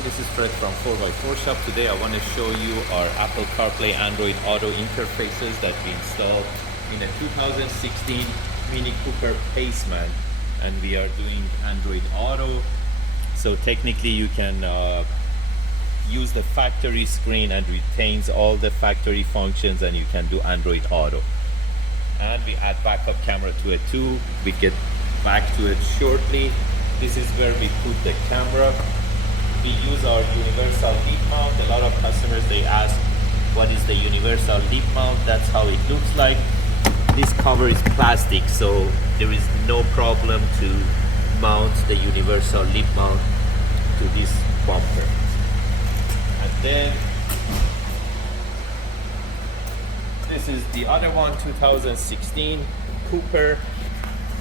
everyone, this is Fred from 4x4 Shop. Today I want to show you our Apple CarPlay Android Auto interfaces that we installed in a 2016 Mini Cooper Paceman, and we are doing Android Auto. So technically you can use the factory screen and retains all the factory functions, and you can do Android Auto. And we add backup camera to it too. We get back to it shortly. This is where we put the camera. We use our universal lip mount. A lot of customers, they ask what is the universal lip mount. That's how it looks like. This cover is plastic, so there is no problem to mount the universal lip mount to this bumper. And then this is the other one, 2016 Cooper.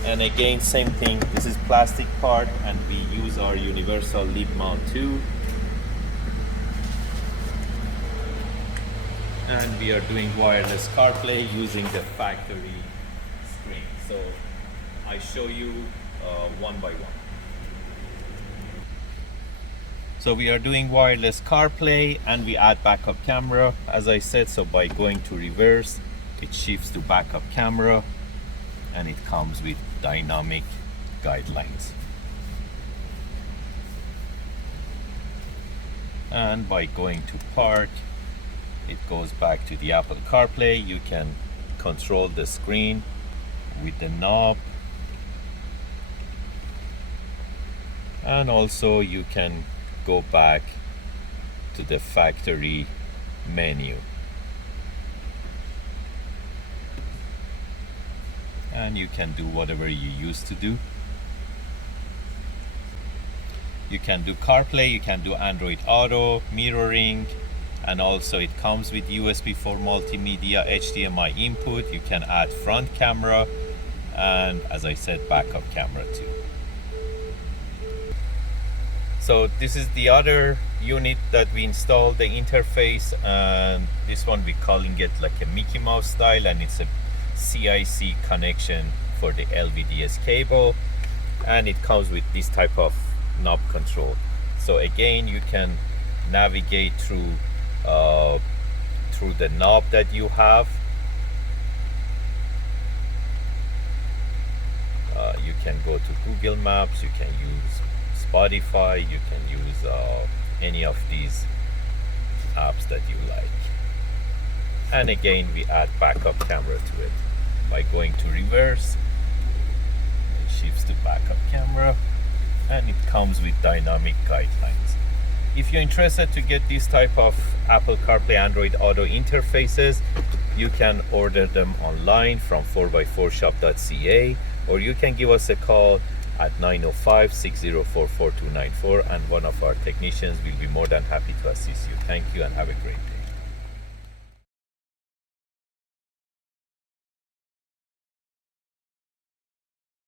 And again, same thing, this is plastic part, and we use our universal lip mount too. And we are doing wireless CarPlay using the factory screen. So I show you one by one. So we are doing wireless CarPlay and we add backup camera, as I said. So by going to reverse, it shifts to backup camera, and it comes with dynamic guidelines. And by going to park, it goes back to the Apple CarPlay. You can control the screen with the knob, and also you can go back to the factory menu. And you can do whatever you used to do. You can do CarPlay, you can do Android Auto, mirroring, and also it comes with USB for multimedia, HDMI input. You can add front camera, and as I said, backup camera too. So this is the other unit that we installed, the interface, and this one we're calling it like a Mickey Mouse style, and it's a CIC connection for the LVDS cable, and it comes with this type of knob control. So again, you can navigate through the knob that you have. You can go to Google Maps, you can use Spotify, you can use any of these apps that you like. And again, we add backup camera to it. By going to reverse, it shifts to backup camera, and it comes with dynamic guidelines. If you're interested to get this type of Apple CarPlay Android Auto interfaces, you can order them online from 4x4shop.ca, or you can give us a call at 905-604-4294, and one of our technicians will be more than happy to assist you. Thank you and have a great day.